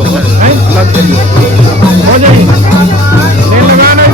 हो लग जाइए हो जाइए नहीं लगाना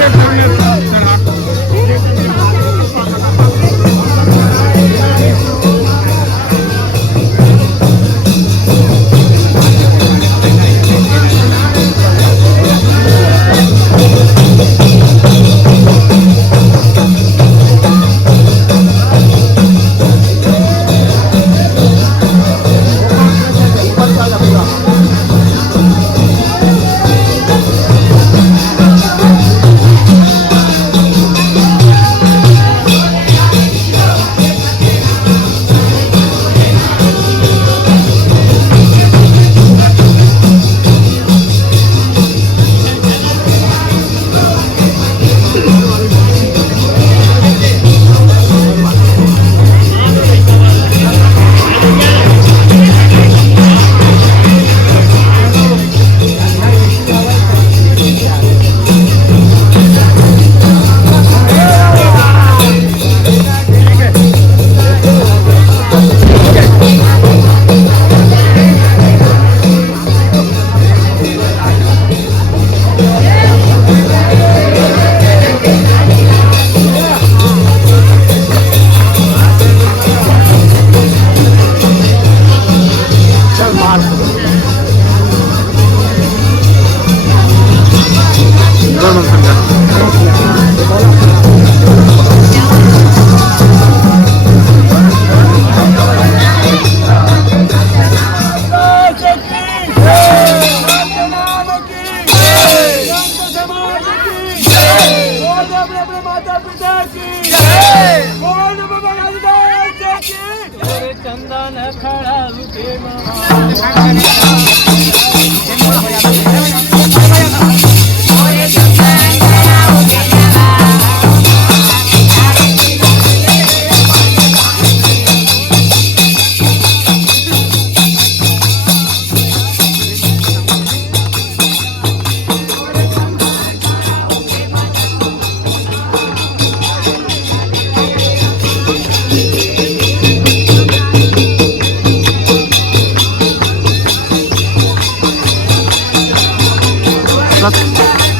चंदन खड़ा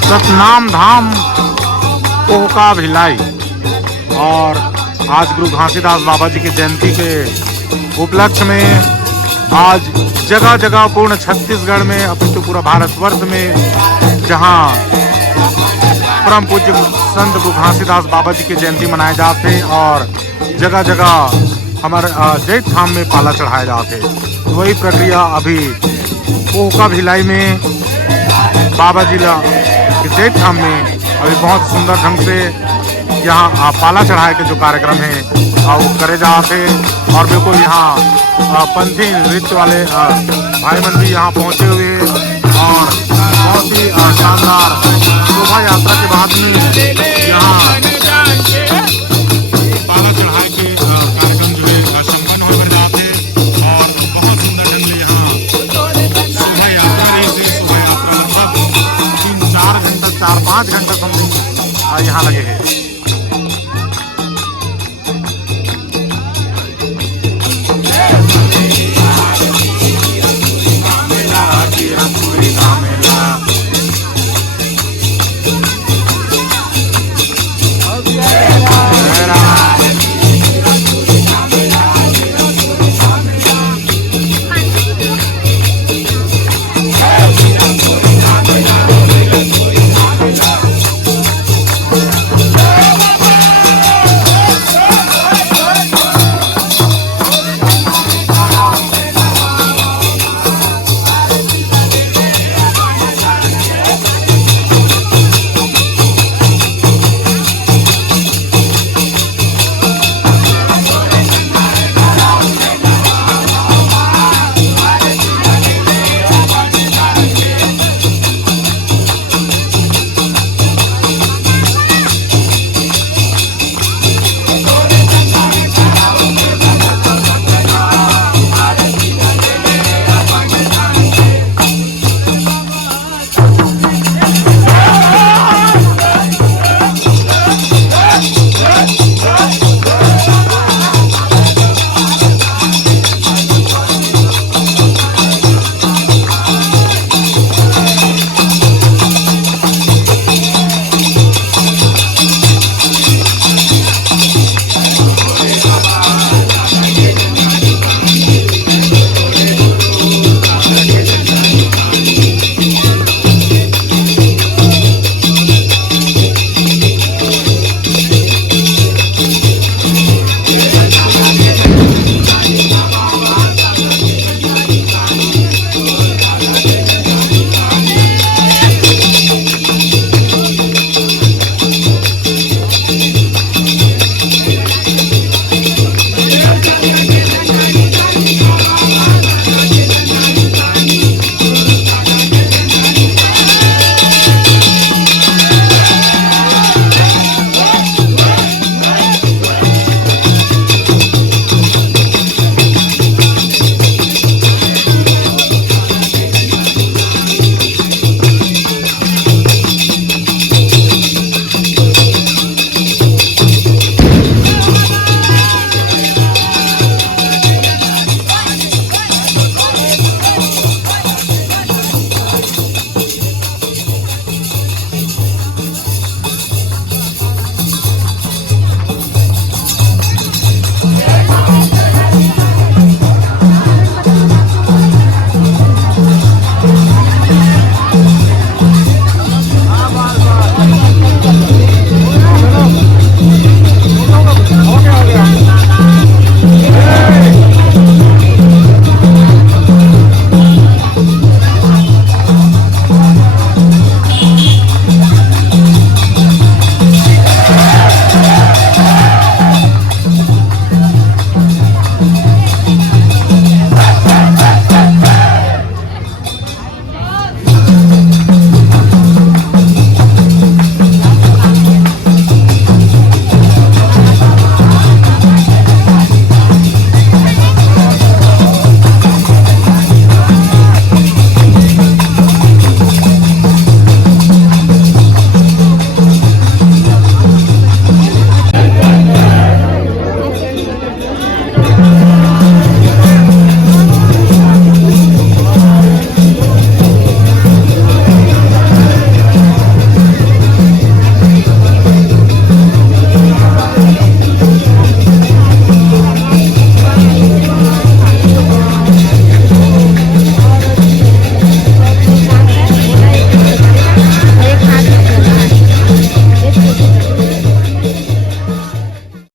सतनाम धाम पोहका भिलाई। और आज गुरु घासीदास बाबा जी की जयंती के उपलक्ष्य में आज जगह जगह पूर्ण छत्तीसगढ़ में अपितु पूरा भारतवर्ष में जहां परम पूज्य संत गुरु घासीदास बाबा जी की जयंती मनाए जाते और जगह जगह हमारे जैत धाम में पाला चढ़ाए जाते, तो वही प्रक्रिया अभी पोहका भिलाई में बाबा जी जैत धाम में अभी बहुत सुंदर ढंग से यहाँ पाला चढ़ाए के जो कार्यक्रम है वो करे जाते। और बिल्कुल यहाँ पंथी नृत्य वाले भाई बहन भी यहाँ पहुँचे हुए और बहुत ही शानदार शोभा यात्रा के बाद में यहाँ पाला चढ़ाए के कार्यक्रम जो है संपन्न हो जाते और बहुत सुंदर ढंग से यहाँ शोभा यात्रा शोभा यात्रा लगभग 3-4 घंटा 4-5 घंटा समथिंग यहाँ लगे हैं।